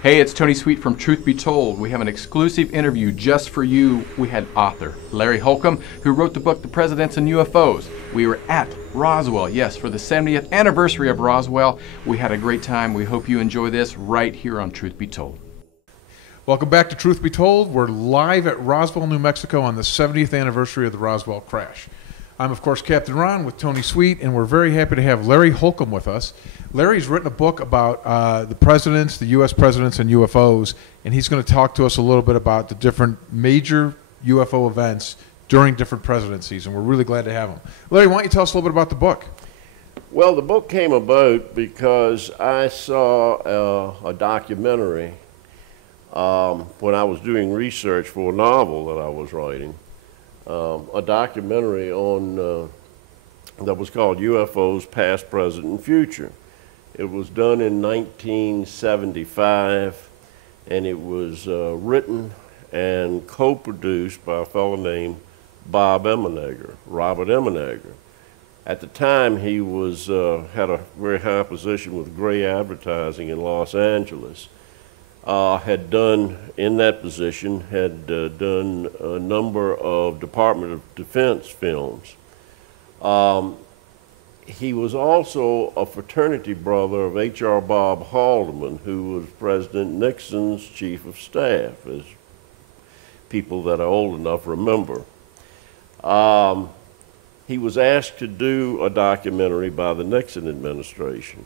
Hey, it's Tony Sweet from Truth Be Told. We have an exclusive interview just for you. We had author Larry Holcombe, who wrote the book The Presidents and UFOs. We were at Roswell, yes, for the 70th anniversary of Roswell. We had a great time. We hope you enjoy this right here on Truth Be Told. Welcome back to Truth Be Told. We're live at Roswell, New Mexico on the 70th anniversary of the Roswell crash. I'm, of course, Captain Ron with Tony Sweet, and we're very happy to have Larry Holcombe with us. Larry's written a book about the presidents, the U.S. presidents, and UFOs, and he's going to talk to us a little bit about the different major UFO events during different presidencies, and we're really glad to have him. Larry, why don't you tell us a little bit about the book? Well, the book came about because I saw a documentary when I was doing research for a novel that I was writing, a documentary on that was called UFOs, Past, Present, and Future. It was done in 1975, and it was written and co-produced by a fellow named Robert Emenegger. At the time, he was had a very high position with Gray Advertising in Los Angeles. Had done, in that position, done a number of Department of Defense films. He was also a fraternity brother of H.R. Bob Haldeman, who was President Nixon's chief of staff, as people that are old enough remember. He was asked to do a documentary by the Nixon administration.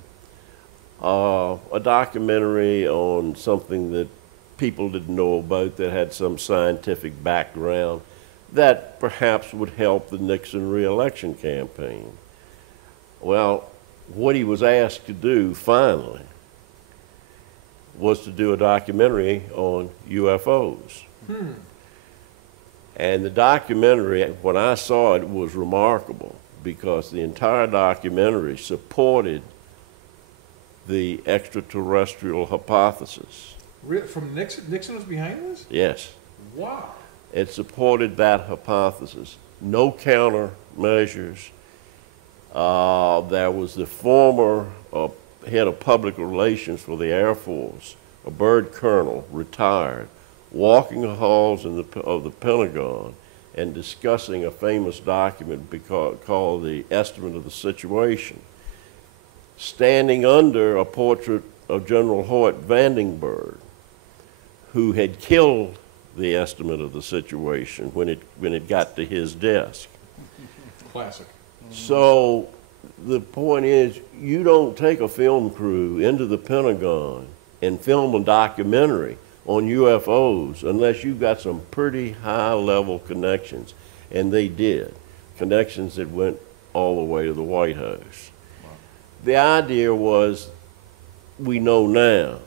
A documentary on something that people didn't know about, that had some scientific background that perhaps would help the Nixon re-election campaign. Well, what he was asked to do finally was to do a documentary on UFOs. And the documentary, when I saw it, was remarkable because the entire documentary supported the extraterrestrial hypothesis. From Nixon? Nixon was behind this? Yes. Wow. It supported that hypothesis. No countermeasures. There was the former head of public relations for the Air Force, a bird colonel, retired, walking the halls of the Pentagon and discussing a famous document called the Estimate of the Situation, standing under a portrait of General Hoyt Vandenberg, who had killed the estimate of the situation when it got to his desk. Classic. So the point is, you don't take a film crew into the Pentagon and film a documentary on UFOs unless you've got some pretty high-level connections, and they did, connections that went all the way to the White House. The idea was, we know now,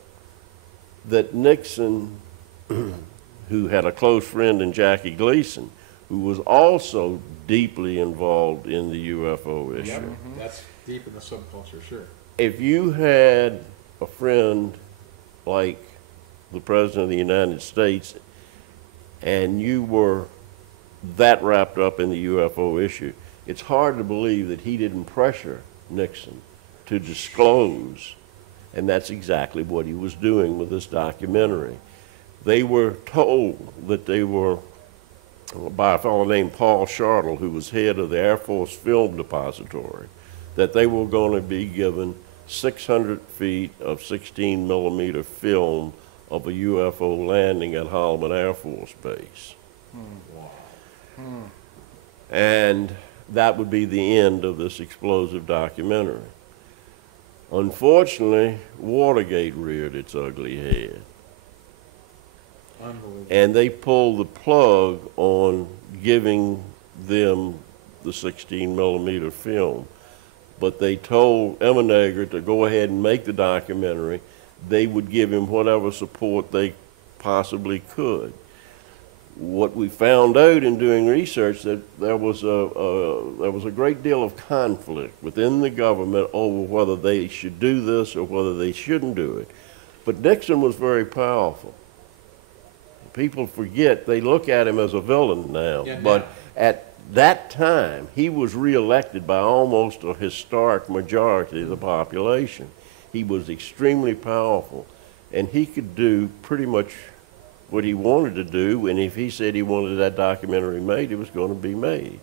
that Nixon, who had a close friend in Jackie Gleason, who was also deeply involved in the UFO issue. Yep. That's deep in the subculture, sure. If you had a friend like the President of the United States and you were that wrapped up in the UFO issue, it's hard to believe that he didn't pressure Nixon to disclose, and that's exactly what he was doing with this documentary. They were told that they were, by a fellow named Paul Shartle, who was head of the Air Force Film Depository, that they were going to be given 600 feet of 16mm film of a UFO landing at Holcombe Air Force Base. And that would be the end of this explosive documentary. Unfortunately, Watergate reared its ugly head. And they pulled the plug on giving them the 16mm film. But they told Emenegger to go ahead and make the documentary. They would give him whatever support they possibly could. What we found out in doing research, that there was a great deal of conflict within the government over whether they should do this or whether they shouldn't do it. But Nixon was very powerful. People forget, they look at him as a villain now, but at that time, he was reelected by almost a historic majority of the population. He was extremely powerful. and he could do pretty much what he wanted to do, and if he said he wanted that documentary made, it was going to be made.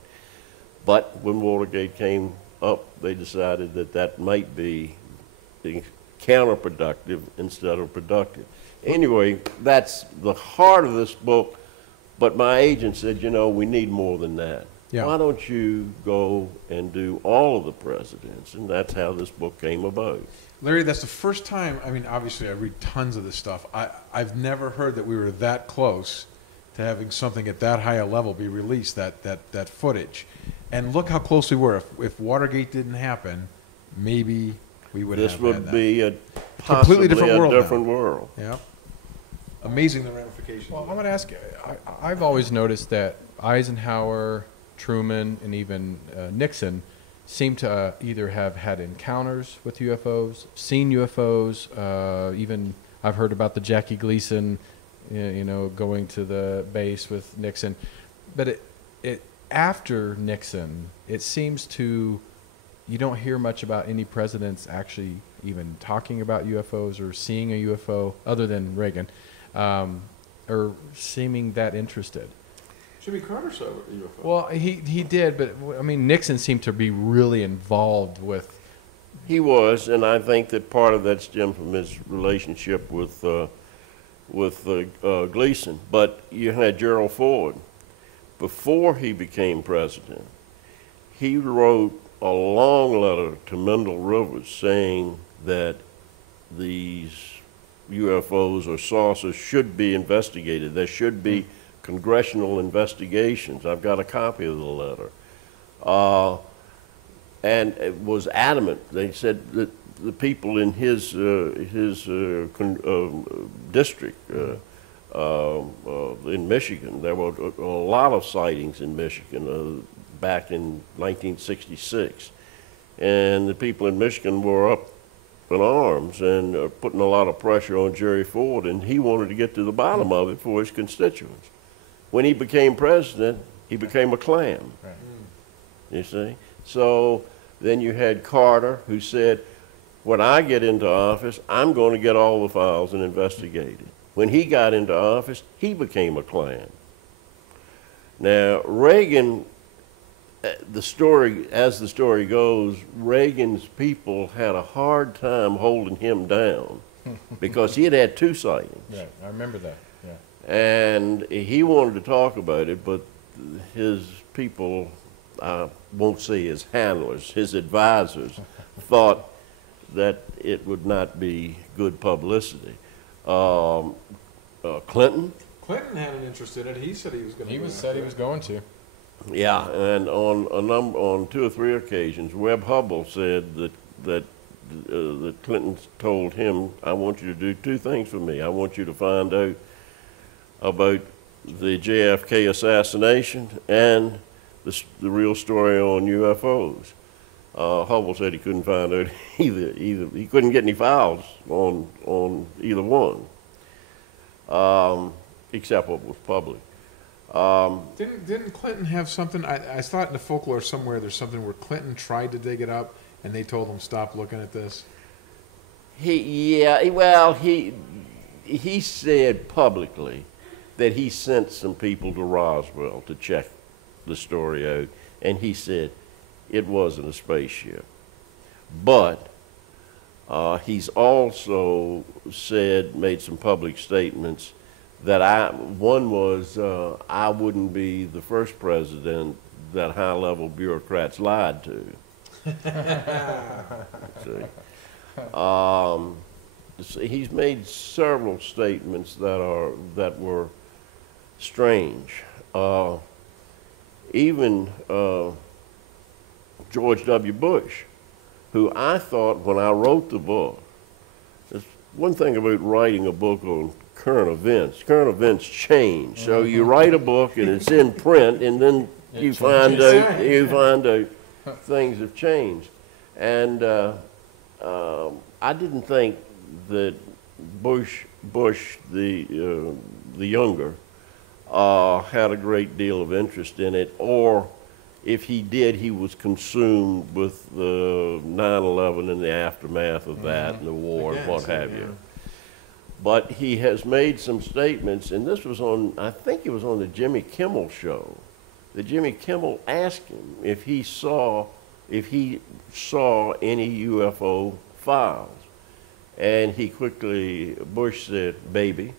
But when Watergate came up, they decided that that might be counterproductive instead of productive. Anyway, that's the heart of this book, but my agent said, you know, we need more than that. Yeah. Why don't you go and do all of the presidents? And that's how this book came about. Larry, that's the first time, I mean, obviously I read tons of this stuff. I've never heard that we were that close to having something at that high a level be released, that footage. And look how close we were. If Watergate didn't happen, maybe we would This have would had that. be a Completely possibly different a world different now. world. Yeah. Amazing the ramifications. Well, I'm going to ask you, I've always noticed that Eisenhower, Truman, and even Nixon seem to either have had encounters with UFOs, seen UFOs, even I've heard about the Jackie Gleason, you know, going to the base with Nixon. But after Nixon, it seems to, you don't hear much about any presidents actually even talking about UFOs or seeing a UFO, other than Reagan, or seeming that interested. Jimmy Carter saw a UFO. Well, he did, but I mean, Nixon seemed to be really involved with. He was, and I think that part of that stemmed from his relationship with Gleason. But you had Gerald Ford. Before he became president, he wrote a long letter to Mendel Rivers saying that these UFOs or saucers should be investigated. There should be congressional investigations. I've got a copy of the letter. And it was adamant. They said that the people in his district in Michigan, there were a lot of sightings in Michigan back in 1966. And the people in Michigan were up in arms and putting a lot of pressure on Jerry Ford, and he wanted to get to the bottom of it for his constituents. When he became president, he became a clam. Right. You see? So then you had Carter, who said, when I get into office, I'm going to get all the files and investigate it. When he got into office, he became a clam. Now, Reagan, as the story goes, Reagan's people had a hard time holding him down because he had had 2 sightings. Right, I remember that. Yeah. And he wanted to talk about it, but his people, I won't say his handlers, his advisors, thought that it would not be good publicity. Clinton? Clinton had an interest in it. He said he was going to. He said he was going to. Yeah, and on 2 or 3 occasions, Webb Hubbell said that Clinton told him, I want you to do 2 things for me. I want you to find out about the JFK assassination and the real story on UFOs. Hubbell said he couldn't find out either. He couldn't get any files on either one, except what was public. Didn't Clinton have something? I thought in the folklore somewhere there's something where Clinton tried to dig it up and they told him stop looking at this. He said publicly that he sent some people to Roswell to check the story out, and he said it wasn't a spaceship. But he's also made some public statements that I wouldn't be the first president that high-level bureaucrats lied to. See? He's made several statements that were strange. Even George W. Bush, who I thought when I wrote the book, there's one thing about writing a book on current events change. So you write a book and it's in print, and then you find out things have changed. And I didn't think that Bush the younger had a great deal of interest in it, or if he did, he was consumed with the 9/11 and the aftermath of that and the war and what have you. But he has made some statements, and this was on, I think it was on the Jimmy Kimmel show, that Jimmy Kimmel asked him if he saw any UFO files. And he quickly, Bush said, baby.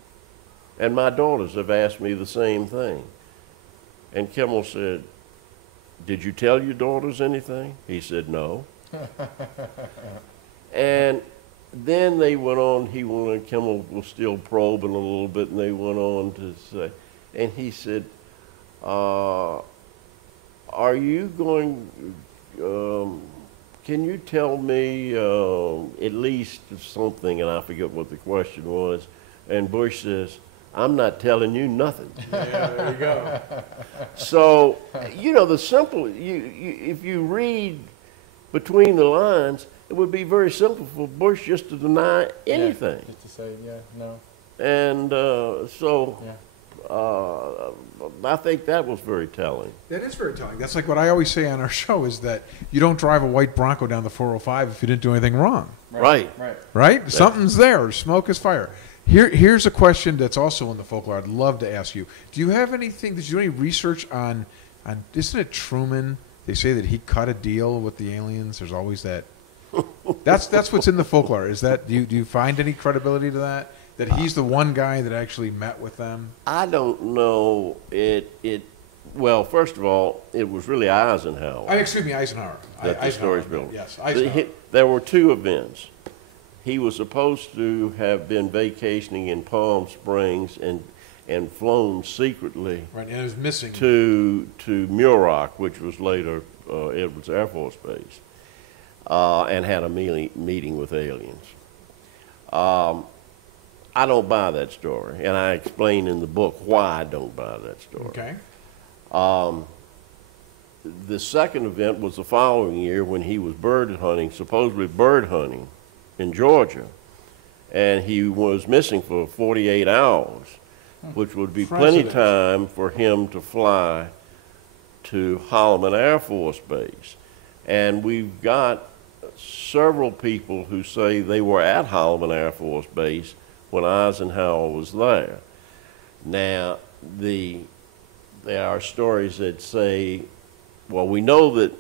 And my daughters have asked me the same thing. And Kimmel said, did you tell your daughters anything? He said, no. And then they went on, Kimmel was still probing a little bit, and they went on to say, and he said, are you going, can you tell me at least something, and I forget what the question was, and Bush says, I'm not telling you nothing. Yeah, there you go. So, the simple, if you read between the lines, it would be very simple for Bush just to deny anything. Yeah, just to say, yeah, no. And I think that was very telling. That is very telling. That's like what I always say on our show is that you don't drive a white Bronco down the 405 if you didn't do anything wrong. Right. Right? Something's there. Smoke is fire. Here's a question that's also in the folklore I'd love to ask you. Do you have anything, did you do any research on isn't it Truman? They say that he cut a deal with the aliens. There's always that. That's what's in the folklore. Is that do you find any credibility to that? That he's the one guy that actually met with them? I don't know. Well, first of all, it was really Eisenhower. Excuse me, Eisenhower. That the story's built. Yes, Eisenhower. There were two events. He was supposed to have been vacationing in Palm Springs and flown secretly. Right, and it was missing. To Muroc, which was later Edwards Air Force Base, and had a meeting with aliens. I don't buy that story, and I explain in the book why I don't buy that story. Okay. The second event was the following year when he was supposedly bird hunting in Georgia, and he was missing for 48 hours, which would be plenty time for him to fly to Holcombe Air Force Base. And we've got several people who say they were at Holcombe Air Force Base when Eisenhower was there. Now, there are stories that say, well, we know that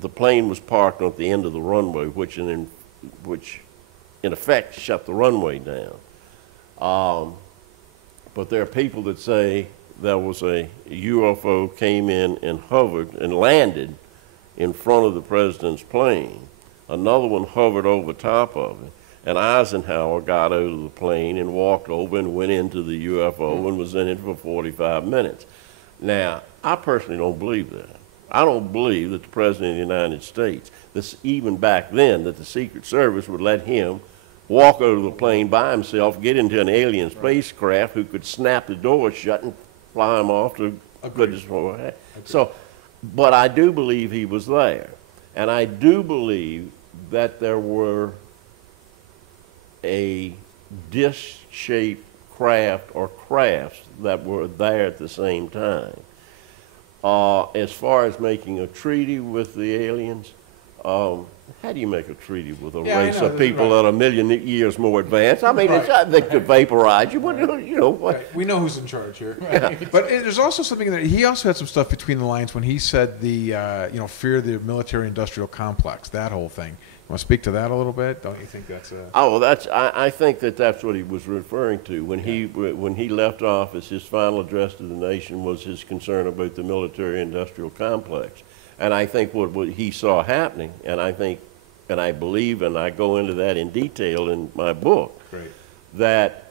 the plane was parked at the end of the runway, which in effect shut the runway down. But there are people that say there was a UFO came in and hovered and landed in front of the president's plane. Another one hovered over top of it. And Eisenhower got out of the plane and walked over and went into the UFO and was in it for 45 minutes. Now, I personally don't believe that. I don't believe that the President of the United States, even back then, that the Secret Service would let him walk out of the plane by himself, get into an alien spacecraft who could snap the door shut and fly him off to goodness. So, but I do believe he was there. And I do believe that there were a disc-shaped craft or crafts that were there at the same time. As far as making a treaty with the aliens, how do you make a treaty with a race of people that are a million years more advanced? I mean, they could vaporize you. Right. We know who's in charge here. Right. But there's also something that he also had some stuff between the lines when he said the fear of the military-industrial complex, that whole thing. You want to speak to that a little bit? Don't you think that's a... Oh, I think that's what he was referring to. When he left office, his final address to the nation was his concern about the military-industrial complex. And I think what he saw happening, and I believe, and I go into that in detail in my book, that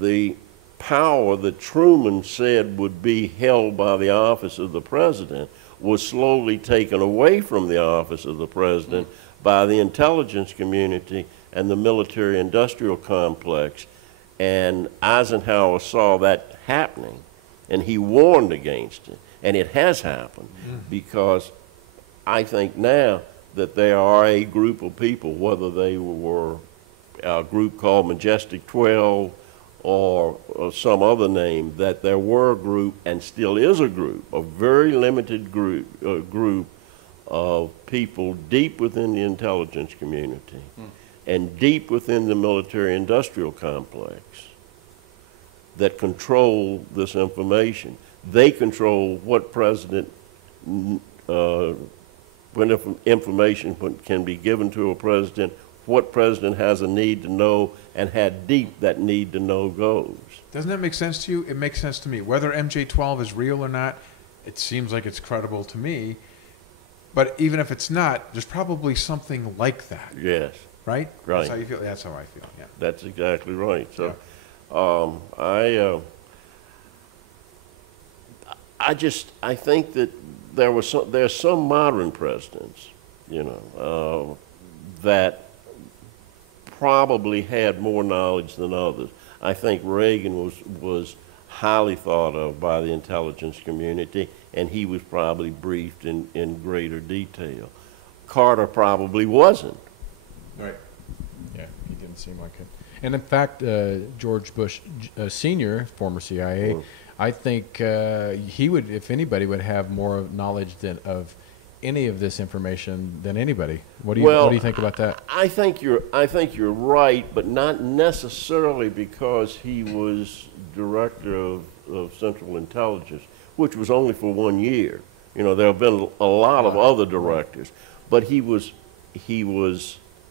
the power that Truman said would be held by the office of the president was slowly taken away from the office of the president by the intelligence community and the military-industrial complex. And Eisenhower saw that happening, and he warned against it. And it has happened because I think now that there are a group of people, whether they were a group called Majestic 12 or some other name, that there were a group and still is a group, a very limited group of people deep within the intelligence community. and deep within the military-industrial complex that control this information. They control what president, when information can be given to a president, what president has a need to know, and how deep that need to know goes. Doesn't that make sense to you? It makes sense to me. Whether MJ-12 is real or not, it seems like it's credible to me. But even if it's not, there's probably something like that. Yes. Right? Right. That's how you feel. That's how I feel. Yeah. That's exactly right. So, Yeah. I think that there's some modern presidents, that probably had more knowledge than others. I think Reagan was highly thought of by the intelligence community, and he was probably briefed in greater detail. Carter probably wasn't. Right. Yeah, he didn't seem like it. And in fact, George Bush Sr., former CIA, I think he would, if anybody, would have more knowledge of any of this information than anybody. What do you think about that? I think you're right, but not necessarily because he was director of Central Intelligence, which was only for 1 year. There have been a lot of other directors, but he was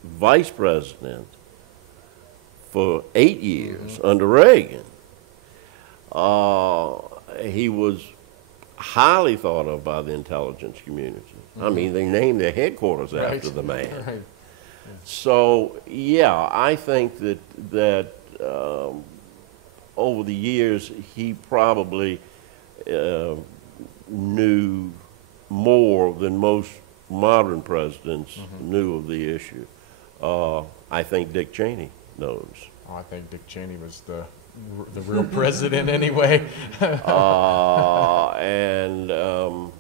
vice president for 8 years under Reagan. He was highly thought of by the intelligence community. I mean, they named their headquarters after the man. Right. Yeah. So, yeah, I think that over the years, he probably knew more than most modern presidents knew of the issue. I think Dick Cheney knows. Oh, I think Dick Cheney was the real president anyway. And Donald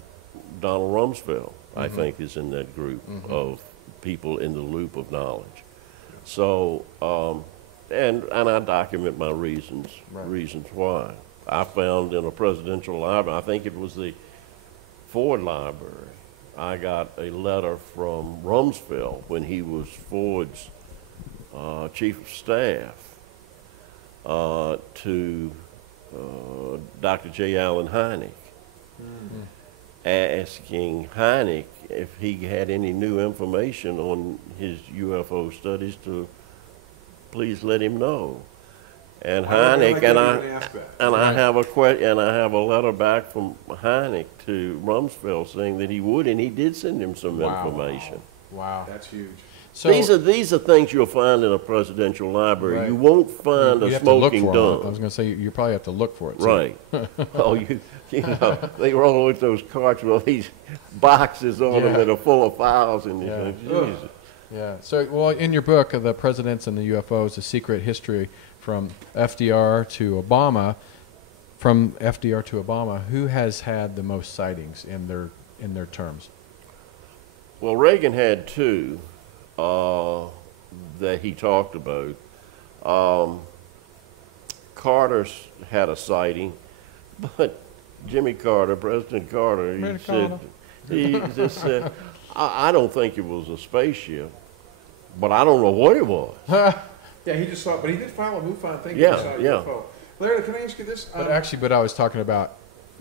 Rumsfeld, I think, is in that group of people in the loop of knowledge. So, and I document my reasons why. I found in a presidential library, I think it was the Ford Library, I got a letter from Rumsfeld when he was Ford's chief of staff to Dr. J. Allen Hynek, asking Hynek if he had any new information on his UFO studies to please let him know. And Hynek I have a letter back from Hynek to Rumsfeld saying that he would, and he did send him some information. Wow. That's huge. So These are things you'll find in a presidential library. Right. You won't find you a have to look smoking for 'em. gun. I was going to say you probably have to look for it. too. Right. Oh, they roll with those carts with all these boxes on them that are full of files, and you think, Jesus. Yeah. So, well, in your book, The Presidents and the UFOs, A Secret History from FDR to Obama, who has had the most sightings in their terms? Well, Reagan had two that he talked about. Carter's had a sighting, but Jimmy Carter, President Carter, he just said, I don't think it was a spaceship, but I don't know what it was. Yeah, he just saw it, but he did file a MUFON thing. Yeah, He saw a yeah. UFO. Larry, can I ask you this? But I was talking about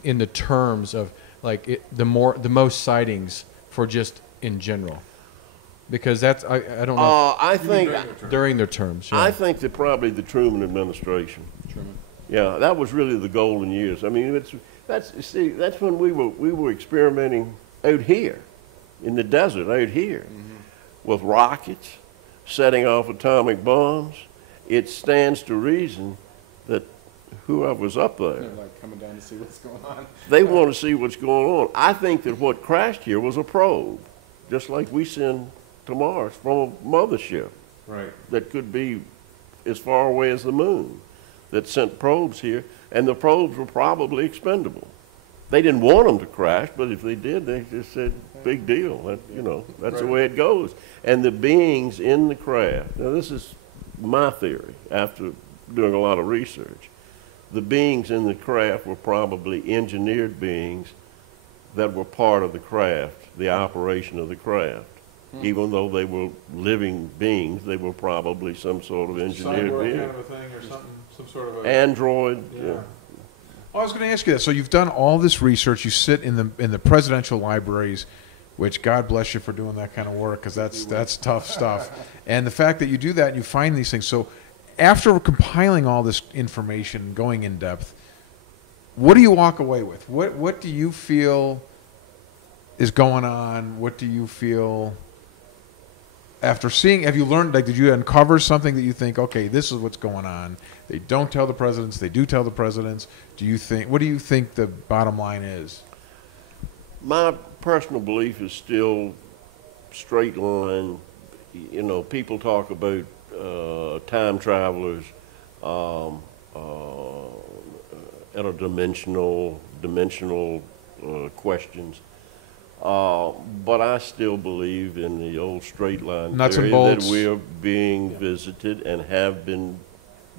in the terms of like the most sightings for just in general, because that's I don't know I think during their terms. Yeah. I think that probably the Truman administration. Truman. Yeah, that was really the golden years. I mean, that's when we were experimenting out here, in the desert out here, with rockets, setting off atomic bombs. It stands to reason that whoever's up there, They're like coming down to see what's going on. they want to see what's going on. I think that what crashed here was a probe, just like we send to Mars from a mothership Right. that could be as far away as the moon, that sent probes here, and the probes were probably expendable. They didn't want them to crash, but if they did, they just said, big deal. That's the way it goes. And the beings in the craft, now this is my theory after doing a lot of research, the beings in the craft were probably engineered beings that were part of the craft, the operation of the craft. Even though they were living beings, they were probably some sort of engineered Cyborg being. kind of a thing or something, some sort of a Android. Yeah. Yeah. Oh, I was going to ask you that. So you've done all this research. You sit in the presidential libraries, which God bless you for doing that kind of work, because that's tough stuff. And the fact that you do that and you find these things. So after compiling all this information, going in depth, what do you walk away with? What do you feel is going on? What do you feel after seeing? Have you learned? Like, did you uncover something that you think, okay, this is what's going on? They don't tell the presidents. They do tell the presidents. Do you think? What do you think the bottom line is? My personal belief is still straight line. You know, people talk about time travelers, interdimensional questions. But I still believe in the old straight line Nuts and theory bolts. that we are being visited and have been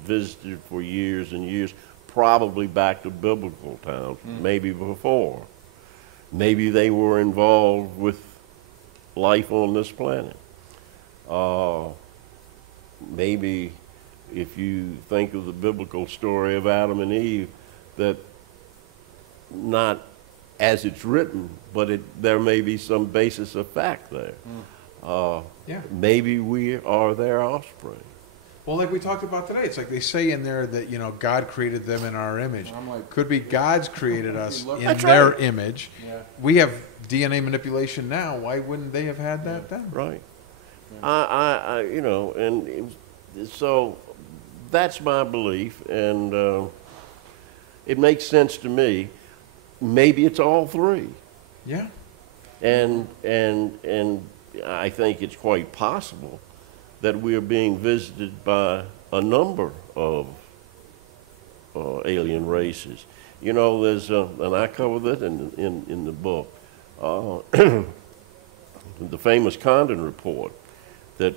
visited for years and years, probably back to biblical times, maybe before. Maybe they were involved with life on this planet. Maybe if you think of the biblical story of Adam and Eve, that not as it's written, but there may be some basis of fact there. Yeah. Maybe we are their offspring. Well, like we talked about today, it's like they say in there that, you know, God created them in our image. I'm like, Could be God's created us in That's their right. image. Yeah. We have DNA manipulation now. Why wouldn't they have had that then? Right. You know, so that's my belief, and it makes sense to me. Maybe it's all three, Yeah. and I think it's quite possible that we are being visited by a number of alien races. You know, there's and I covered it in the book, the famous Condon report that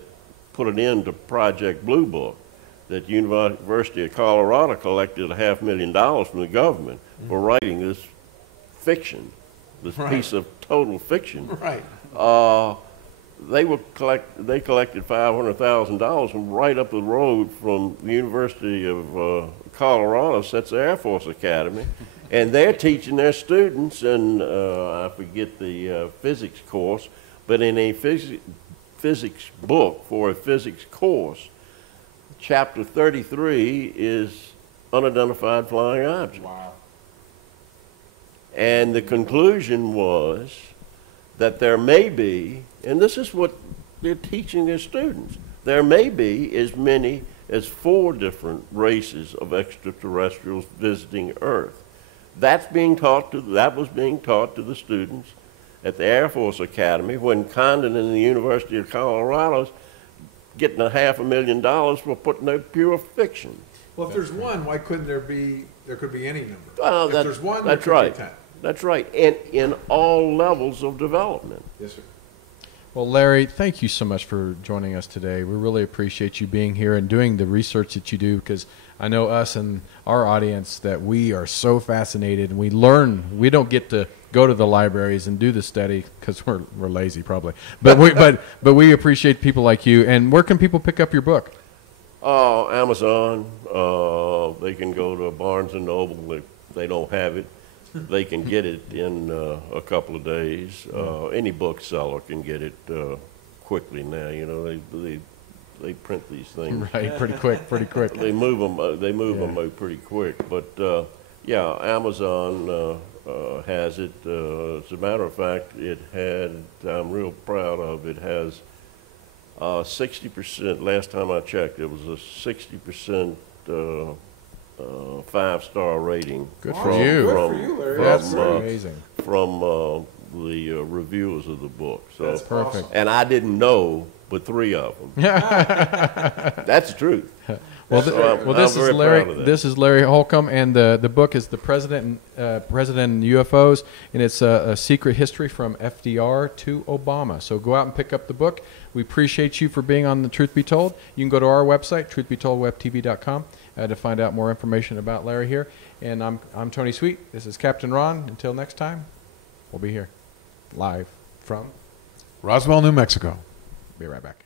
put an end to Project Blue Book, that University of Colorado collected $500,000 from the government for writing this fiction, this Right. piece of total fiction. Right. They collected $500,000 from right up the road from the University of Colorado, that's the Air Force Academy, and they're teaching their students, and I forget the physics course, but in a physics book for a physics course, chapter 33 is unidentified flying objects. wow. And the conclusion was that there may be, and this is what they're teaching their students, there may be as many as 4 different races of extraterrestrials visiting Earth. That was being taught to the students at the Air Force Academy when Condon and the University of Colorado getting $500,000 for putting out pure fiction. Well, if there's one, why couldn't there be? There could be any number. Well, If there's one, that's there could right. be 10. That's right, and in all levels of development. Yes, sir. Well, Larry, thank you so much for joining us today. We really appreciate you being here and doing the research that you do, because I know us and our audience that we are so fascinated and we learn. We don't get to go to the libraries and do the study because we're lazy probably, but we appreciate people like you. And where can people pick up your book? Amazon. They can go to Barnes and Noble. If they don't have it, they can get it in a couple of days. Any bookseller can get it quickly now. You know, they print these things. Right, pretty quick. They move them. They move them out pretty quick. But yeah, Amazon has it. As a matter of fact, it had. I'm real proud of it. Has 60%. Last time I checked, it was a 60% 5-star rating. Good for you. Good for you, Larry. That's From, amazing. From the reviewers of the book. So, That's Perfect. and I didn't know but 3 of them. That's the truth. Well, So I'm this is very Larry. proud of that. This is Larry Holcombe, and the book is "The President and UFOs," and it's a secret history from FDR to Obama. So go out and pick up the book. We appreciate you for being on the Truth Be Told. You can go to our website, truthbetoldwebtv.com, to find out more information about Larry here. And I'm Tony Sweet. This is Captain Ron. Until next time, we'll be here live from Roswell, New Mexico. Be right back.